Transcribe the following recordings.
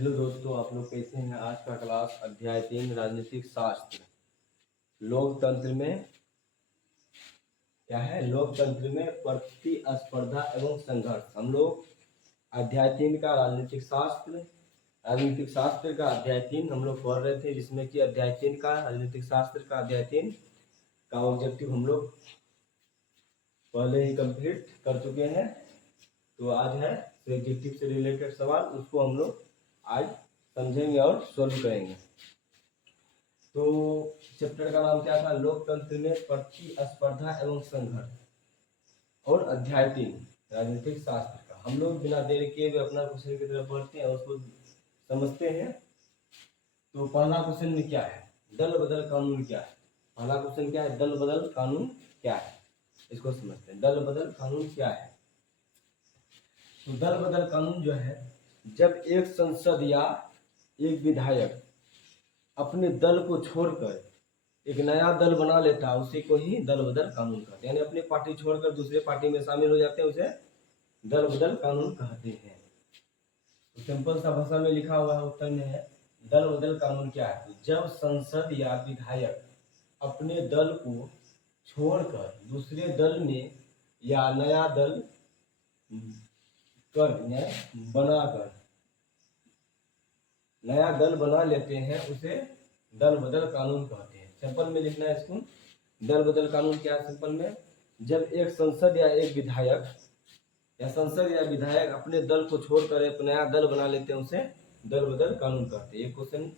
Hello दोस्तों, आप लोग कैसे हैं। आज का क्लास अध्याय 3 राजनीतिक शास्त्र। लोकतंत्र में क्या है? लोकतंत्र में प्रतिस्पर्धा एवं संघर्ष। हम लोग अध्याय 3 का राजनीतिक शास्त्र का अध्याय 3 हम लोग पढ़ रहे थे, जिसमें कि अध्याय 3 का राजनीतिक शास्त्र का अध्याय 3 का ऑब्जेक्टिव हम लोग पहले ही कंप्लीट कर चुके हैं। तो आज है ऑब्जेक्टिव से रिलेटेड सवाल, उसको हम लोग आज समझेंगे और सोल्व करेंगे। तो चैप्टर का नाम क्या था? लोकतंत्र में प्रतिस्पर्धा एवं संघर्ष, और अध्याय 3 राजनीतिक शास्त्र का। हम लोग बिना देर किए हुए अपना क्वेश्चन की तरफ बढ़ते हैं और उसको समझते हैं। तो पहला क्वेश्चन में क्या है? दल बदल कानून क्या है? पहला क्वेश्चन क्या है? दल बदल कानून क्या है, इसको समझते हैं। दल बदल कानून क्या है? तो दल बदल कानून जो है, जब एक संसद या एक विधायक अपने दल को छोड़कर एक नया दल बना लेता है, उसी को ही दल बदल कानून कहते हैं। यानी अपनी पार्टी छोड़कर दूसरे पार्टी में शामिल हो जाते हैं, उसे दल बदल कानून कहते हैं। तो सिंपल सा भाषा में लिखा हुआ है, उत्तर में है दल बदल कानून क्या है? तो जब संसद या विधायक अपने दल को छोड़कर दूसरे दल में या नया दल बनाकर नया दल बना लेते हैं, उसे दल बदल कानून कहते हैं। सिंपल में लिखना है इसको। दल बदल कानून क्या है? सिंपल में, जब एक संसद या विधायक अपने दल को छोड़कर एक नया दल बना लेते हैं, उसे दल बदल कानून कहते हैं। ये क्वेश्चन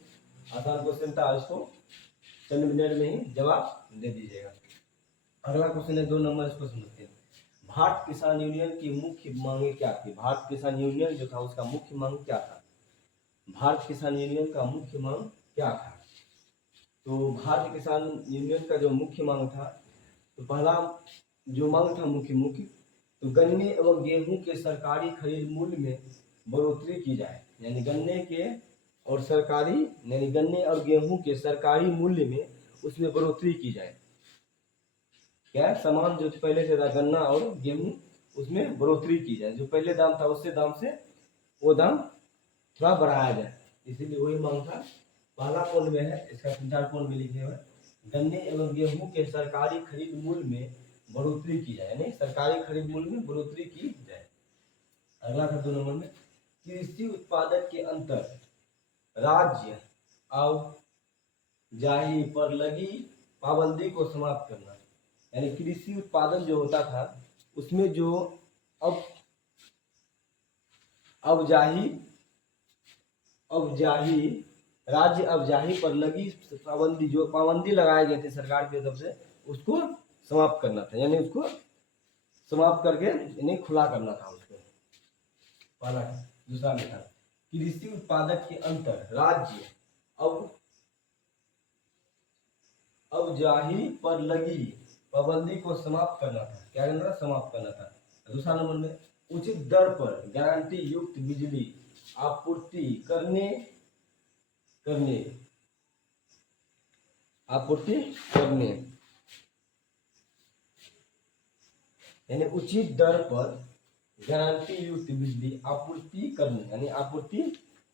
आसान क्वेश्चन था, इसको चंद मिनट में ही जवाब दे दीजिएगा। अगला क्वेश्चन है 2 नंबर, इसको समझते हैं। भारत किसान यूनियन की मुख्य मांगे क्या थी? भारत किसान यूनियन जो था, उसका मुख्य मांग क्या था? भारत किसान यूनियन का मुख्य मांग क्या था? तो भारत किसान यूनियन का जो मुख्य मांग था, तो पहला जो मांग था मुख्य तो गन्ने एवं गेहूं के सरकारी खरीद मूल्य में बढ़ोतरी की जाए। यानी गन्ने और गेहूं के सरकारी मूल्य में उसमें बढ़ोतरी की जाए। क्या सामान जो पहले से था, गन्ना और गेहूं, उसमें बढ़ोतरी की जाए। जो पहले दाम था उससे दाम से वो दाम थोड़ा बढ़ाया जाए, इसीलिए वही मांग था। पहला पॉइंट में है, इसका 3 पॉइंट में लिखे हुए, गन्ने एवं गेहूं के सरकारी खरीद मूल्य में बढ़ोतरी की जाए, यानी सरकारी खरीद मूल्य में बढ़ोतरी की जाए। अगला था 2 नंबर में, कृषि उत्पादक के अंतर राज्य आवाजाही पर लगी पाबंदी को समाप्त करना। यानी कृषि उत्पादन जो होता था, उसमें जो राज्य अवजाही पर लगी पाबंदी, जो पाबंदी लगाए गए थे सरकार की तरफ से, उसको समाप्त करना था। यानी उसको समाप्त करके यानी खुला करना था उसको। पहला। दूसरा में था कृषि उत्पादक के अंतर राज्य अवजाही पर लगी पाबंदी को समाप्त करना था। क्या करना था? समाप्त करना था। दूसरा नंबर में, उचित दर पर गारंटी युक्त बिजली आपूर्ति करने यानी उचित दर पर गारंटी युक्त बिजली आपूर्ति करने, यानी आपूर्ति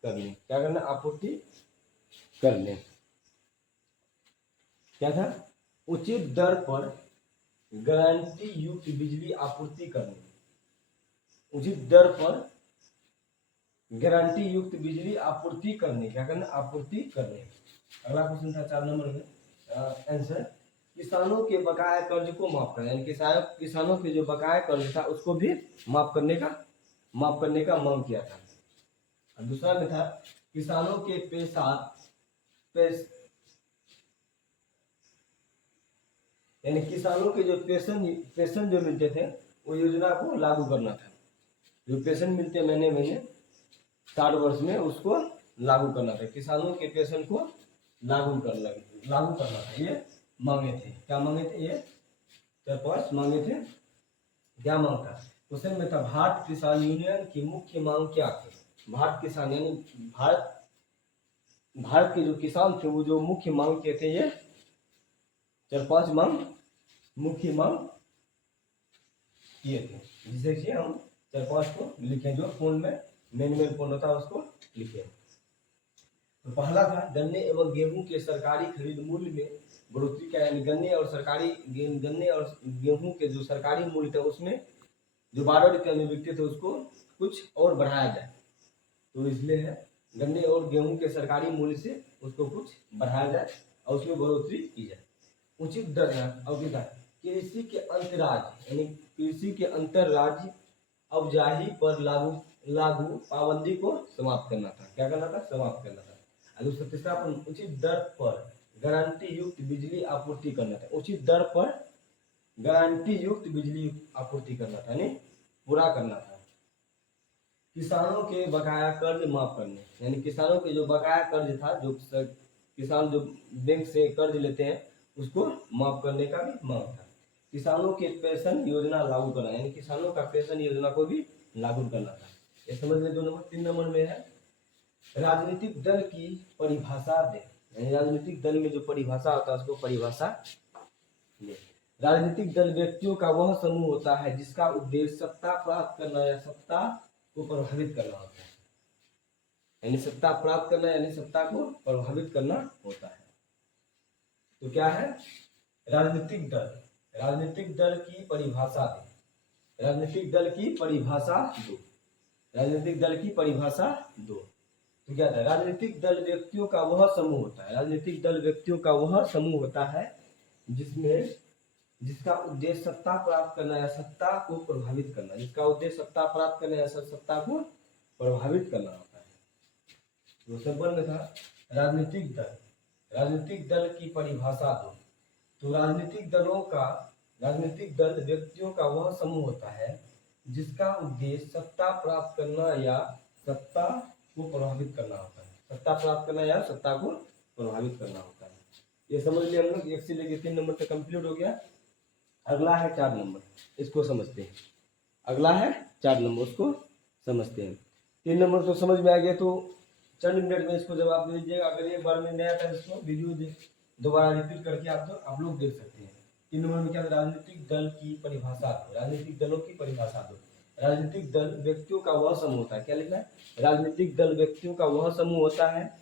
करने। क्या करना? आपूर्ति करने। क्या था? उचित दर पर गारंटी युक्त बिजली आपूर्ति करने। उचित दर पर गारंटी युक्त बिजली आपूर्ति करने। क्या करना? आपूर्ति करने। अगला क्वेश्चन था 4 नंबर में, आंसर, किसानों के बकाया कर्ज को माफ करना। यानी किसानों के जो बकाया कर्ज था, उसको भी माफ करने का मांग किया था। और दूसरा में था, किसानों के यानी किसानों के जो पेंशन जो मिलते थे, वो योजना को लागू करना था। जो पेंशन मिलते महीने 60 वर्ष में, उसको लागू करना था। किसानों के पेंशन को लागू करना था। ये मांगे थे। क्या मांगे थे? ये 4-5 मांगे थे। क्या मांग था? क्वेश्चन में था, भारत किसान यूनियन की मुख्य मांग क्या थी? भारत किसान यानी भारत के जो किसान थे, वो जो मुख्य मांग के थे, ये 4-5 मुख्य मांग किए थे। जिसे कि हम 4-5 को लिखें, जो फोन में मेन पॉइंट होता है उसको लिखें। तो पहला था गन्ने एवं गेहूं के सरकारी खरीद मूल्य में बढ़ोतरी का, यानी गन्ने और गेहूं के जो सरकारी मूल्य थे उसमें जो 12 रुपये में बिकते थे उसको कुछ और बढ़ाया जाए। तो इसलिए है गन्ने और गेहूं के सरकारी मूल्य से उसको कुछ बढ़ाया जाए और उसमें बढ़ोतरी की जाए। उचित दर अवधिता कृषि के अंतर्राज्य यानी कृषि के अंतर्राज्य अवजाही पर लागू पाबंदी को समाप्त करना था। क्या करना था? समाप्त करना था। और दूसरा तीसरा उचित दर पर गारंटी युक्त बिजली आपूर्ति करना था। उचित दर पर गारंटी युक्त बिजली आपूर्ति करना था, यानी पूरा करना था। किसानों के बकाया कर्ज माफ करने, यानी किसानों के जो बकाया कर्ज था, जो किसान जो बैंक से कर्ज लेते हैं उसको माफ करने का भी मांग था। किसानों के पेंशन योजना लागू करना, यानी किसानों का पेंशन योजना को भी लागू करना था। ये समझ में 2 नंबर। 3 नंबर में है राजनीतिक दल की परिभाषा दे, यानी राजनीतिक दल में जो परिभाषा होता है उसको परिभाषा दे। राजनीतिक दल व्यक्तियों का वह समूह होता है जिसका उद्देश्य सत्ता प्राप्त करना या सत्ता को प्रभावित करना होता है, यानी सत्ता प्राप्त करना यानी सत्ता को प्रभावित करना होता है। तो क्या है? राजनीतिक दल। राजनीतिक दल की परिभाषा दे। राजनीतिक दल की परिभाषा दो। राजनीतिक दल की परिभाषा दो। तो क्या था? राजनीतिक दल व्यक्तियों का वह समूह होता है। राजनीतिक दल व्यक्तियों का वह समूह होता है जिसका उद्देश्य सत्ता प्राप्त करना या सत्ता को प्रभावित करना, जिसका उद्देश्य सत्ता प्राप्त करना या सत्ता को प्रभावित करना होता है। तो सिंपल में था राजनीतिक दल। राजनीतिक दल की परिभाषा दो। तो राजनीतिक दल व्यक्तियों का वह समूह होता है जिसका उद्देश्य सत्ता प्राप्त करना या सत्ता को प्रभावित करना होता है। सत्ता प्राप्त करना या सत्ता को प्रभावित करना होता है। ये समझ लिया हम लोग। 1 से लेकर 3 नंबर तक कंप्लीट हो गया। अगला है 4 नंबर, इसको समझते हैं। अगला है 4 नंबर, उसको समझते हैं। 3 नंबर तो समझ में आ गया, तो चंद मिनट में इसको जवाब दे दीजिएगा। अगर एक बार में नया था इसको वीडियो दोबारा रिपीट करके आप लोग देख सकते हैं। 3 नंबर में क्या है? राजनीतिक दल की परिभाषा दो। राजनीतिक दलों की परिभाषा दो। राजनीतिक दल व्यक्तियों का वह समूह होता है। क्या लिखना है? राजनीतिक दल व्यक्तियों का वह समूह होता है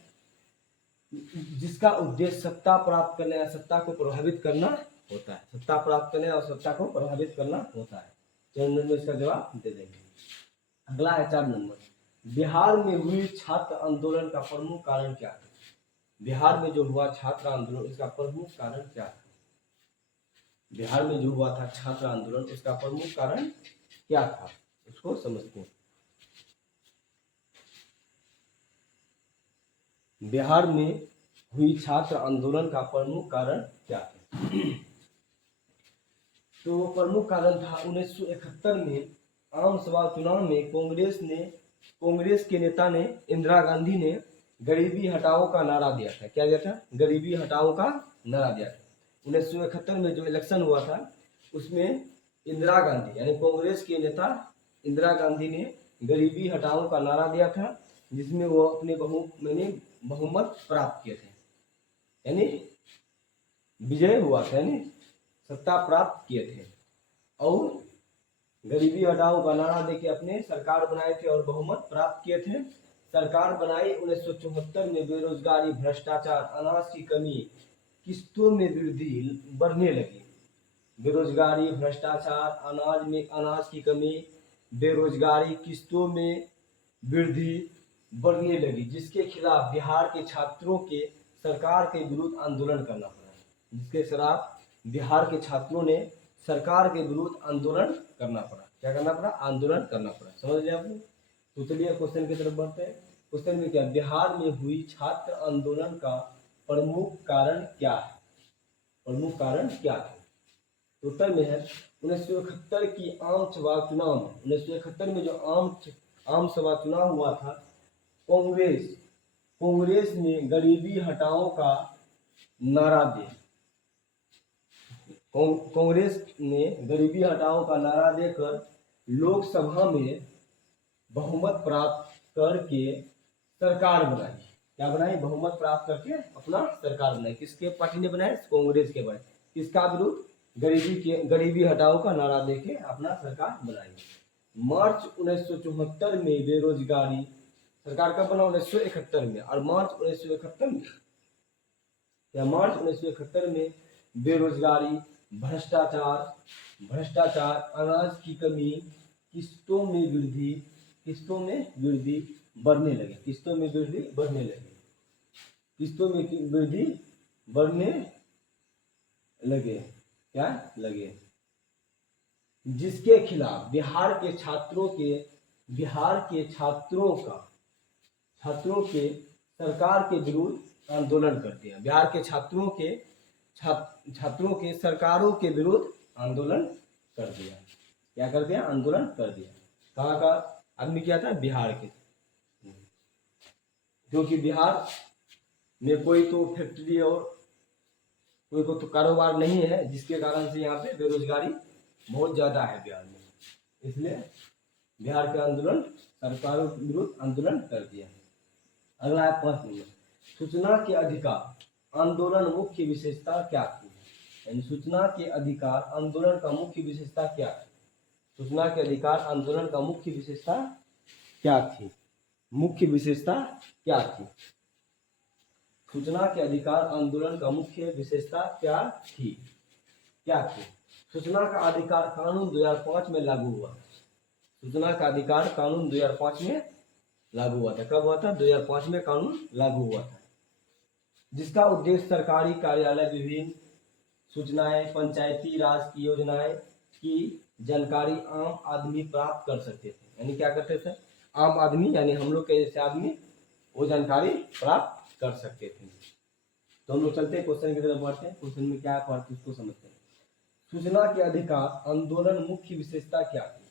जिसका उद्देश्य सत्ता प्राप्त करना या सत्ता को प्रभावित करना होता है। सत्ता प्राप्त करने और सत्ता को प्रभावित करना होता है। 4 नंबर में इसका जवाब दे देंगे। अगला है 4 नंबर। बिहार में हुई छात्र आंदोलन का प्रमुख कारण क्या था? बिहार में जो हुआ छात्र आंदोलन, इसका प्रमुख कारण क्या था? बिहार में जो हुआ था छात्र आंदोलन, उसका प्रमुख कारण क्या था? उसको समझते हैं। बिहार में हुई छात्र आंदोलन का प्रमुख कारण क्या था? तो प्रमुख कारण था 1971 में आम सभा चुनाव में कांग्रेस के नेता ने इंदिरा गांधी ने गरीबी हटाओ का नारा दिया था। क्या दिया था? गरीबी हटाओ का नारा दिया था। 1971 में जो इलेक्शन हुआ था उसमें इंदिरा गांधी यानी कांग्रेस के नेता इंदिरा गांधी ने गरीबी हटाओ का नारा दिया था, जिसमें वो अपने बहुमत प्राप्त किए थे, यानी विजय हुआ था, यानी सत्ता प्राप्त किए थे और गरीबी हटाओ का नारा देके अपने सरकार बनाए थे और बहुमत प्राप्त किए थे। सरकार बनाई 1974 में बेरोजगारी, भ्रष्टाचार, अनाज की कमी, किस्तों में वृद्धि बढ़ने लगी। बेरोजगारी, भ्रष्टाचार, अनाज की कमी, बेरोजगारी, किस्तों में वृद्धि बढ़ने लगी, जिसके खिलाफ बिहार के छात्रों के सरकार के विरुद्ध आंदोलन करना पड़ा। जिसके खिलाफ बिहार के छात्रों ने सरकार के विरुद्ध आंदोलन करना पड़ा। क्या करना पड़ा? आंदोलन करना पड़ा। समझ लिया आपने? तो चलिए क्वेश्चन की तरफ बढ़ते हैं। क्वेश्चन में क्या? बिहार में हुई छात्र आंदोलन का प्रमुख कारण क्या है? प्रमुख कारण क्या है? उत्तर में है 1971 की आम सभा चुनाव में। 1971 में जो आम सभा चुनाव हुआ था, कांग्रेस ने गरीबी हटाओ का नारा दिया। कांग्रेस ने गरीबी हटाओ का नारा देकर लोकसभा में बहुमत प्राप्त करके सरकार बनाई। क्या बनाई? बहुमत प्राप्त करके अपना सरकार बनाई। किसके पार्टी ने बनाई? कांग्रेस के पार्टी। किसका विरुद्ध? गरीबी हटाओ का नारा देके अपना सरकार बनाई। मार्च 1974 में बेरोजगारी, सरकार कब बना? 1971 में। और मार्च 1971 में, या मार्च 1971 में बेरोजगारी, भ्रष्टाचार, अनाज की कमी, किस्तों में वृद्धि बढ़ने लगे, किस्तों में वृद्धि बढ़ने लगे, क्या लगे, जिसके खिलाफ बिहार के छात्रों के सरकार के विरुद्ध आंदोलन करते हैं। बिहार के छात्रों के सरकारों के विरुद्ध आंदोलन कर दिया। क्या कर दिया? आंदोलन कर दिया। कहाँ का आदमी किया था? बिहार के। क्योंकि बिहार में कोई तो फैक्ट्री और कोई को तो कारोबार नहीं है, जिसके कारण से यहाँ पे बेरोजगारी बहुत ज्यादा है बिहार में, इसलिए बिहार के आंदोलन, सरकारों के विरुद्ध आंदोलन कर दिया। अगला है 5 नंबर, सूचना के अधिकार आंदोलन मुख्य विशेषता क्या थी? यानी सूचना के अधिकार आंदोलन का मुख्य विशेषता क्या थी? सूचना के अधिकार आंदोलन का मुख्य विशेषता क्या थी? सूचना के अधिकार आंदोलन का मुख्य विशेषता क्या थी? सूचना का अधिकार कानून 2005 में लागू हुआ। सूचना का अधिकार कानून 2005 में लागू हुआ था। कब हुआ था? 2005 में कानून लागू हुआ था, जिसका उद्देश्य सरकारी कार्यालय विभिन्न सूचनाएं, पंचायती राज की योजनाएं की जानकारी आम आदमी प्राप्त कर सकते थे। यानी क्या करते थे? आम आदमी, यानी हम लोग के जैसे आदमी वो जानकारी प्राप्त कर सकते थे। तो हम लोग चलते हैं क्वेश्चन की तरफ बढ़ते हैं। क्वेश्चन में क्या पढ़ते उसको समझते हैं। सूचना के अधिकार आंदोलन मुख्य विशेषता क्या थी?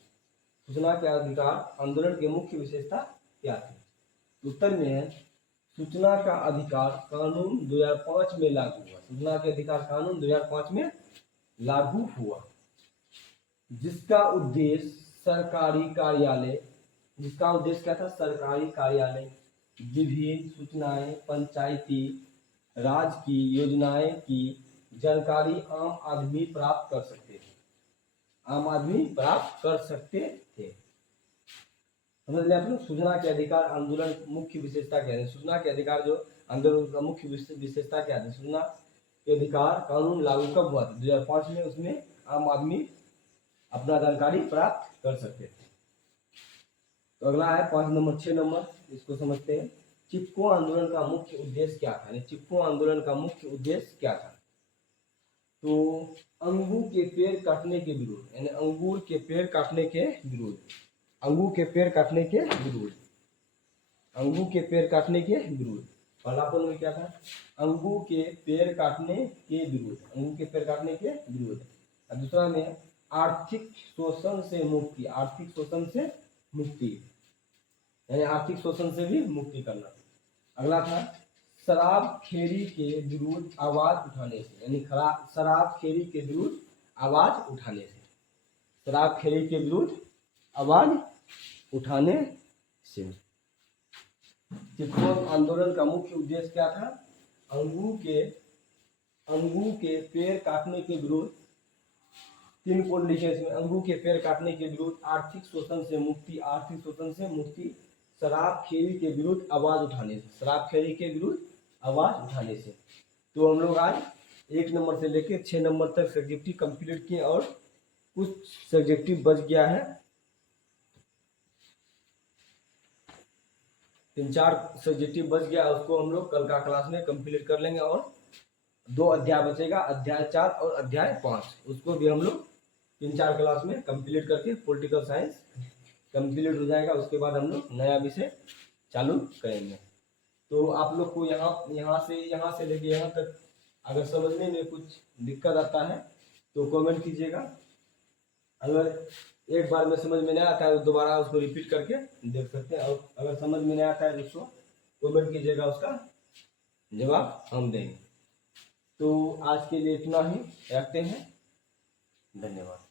सूचना के अधिकार आंदोलन की मुख्य विशेषता क्या थी? उत्तर में है सूचना का अधिकार कानून 2005 में लागू हुआ। सूचना के अधिकार कानून 2005 में लागू हुआ, जिसका उद्देश्य सरकारी कार्यालय, जिसका उद्देश्य क्या था? सरकारी कार्यालय विभिन्न सूचनाएं, पंचायती राज की योजनाएं की जानकारी आम आदमी प्राप्त कर सकते थे। आम आदमी प्राप्त कर सकते थे। समझ लिया आप लोग? सूचना के अधिकार आंदोलन मुख्य विशेषता क्या है? सूचना के अधिकार जो आंदोलन का मुख्य विशेषता क्या है? सूचना के अधिकार कानून लागू कब हुआ था? 2005 में। उसमें आम आदमी अपना जानकारी प्राप्त कर सकते थे। तो अगला है 5 नंबर, 6 नंबर, इसको समझते हैं। चिपको आंदोलन का मुख्य उद्देश्य क्या था? चिपको आंदोलन का मुख्य उद्देश्य क्या था? तो अंगूर के पेड़ काटने के विरोध, यानी अंगूर के पेड़ काटने के विरोध, अंगूर के पेड़ काटने के विरोध, अंगूर के पेड़ काटने के विरोध। पहला पॉइंट में क्या था? अंगूर के पेड़ काटने के विरोध, अंगूर के पेड़ काटने के विरोध। और दूसरा में आर्थिक शोषण से मुक्ति, आर्थिक शोषण से मुक्ति, यानी आर्थिक शोषण से भी मुक्ति करना। अगला था शराब खेरी के विरुद्ध आवाज उठाने से, यानी शराब खेरी के विरुद्ध आवाज उठाने से, शराब खेरी के विरुद्ध आवाज उठाने से। चिपको आंदोलन का मुख्य उद्देश्य क्या था? अंगूर के पेड़ काटने के विरुद्ध, 3 पॉइंट लिखे इसमें। अंगूर के पेड़ काटने के विरुद्ध, आर्थिक शोषण से मुक्ति, आर्थिक शोषण से मुक्ति, शराब खेरी के विरुद्ध आवाज उठाने से, शराब खेरी के विरुद्ध आवाज उठाने से। तो हम लोग आज 1 नंबर से लेकर 6 नंबर तक सब्जेक्टिव कंप्लीट किए और कुछ सब्जेक्टिव बच गया है। 3-4 सब्जेक्टिव बच गया, उसको हम लोग कल का क्लास में कंप्लीट कर लेंगे। और 2 अध्याय बचेगा, अध्याय 4 और अध्याय 5, उसको भी हम लोग 3-4 क्लास में कंप्लीट करके पॉलिटिकल साइंस कंप्लीट हो जाएगा। उसके बाद हम लोग नया विषय चालू करेंगे। तो आप लोग को यहाँ से लेके यहाँ तक अगर समझने में कुछ दिक्कत आता है तो कमेंट कीजिएगा। अगर एक बार में समझ में नहीं आता है तो दोबारा उसको रिपीट करके देख सकते हैं। और अगर समझ में नहीं आता है उसको कमेंट कीजिएगा, उसका जवाब हम देंगे। तो आज के लिए इतना ही रखते हैं। धन्यवाद।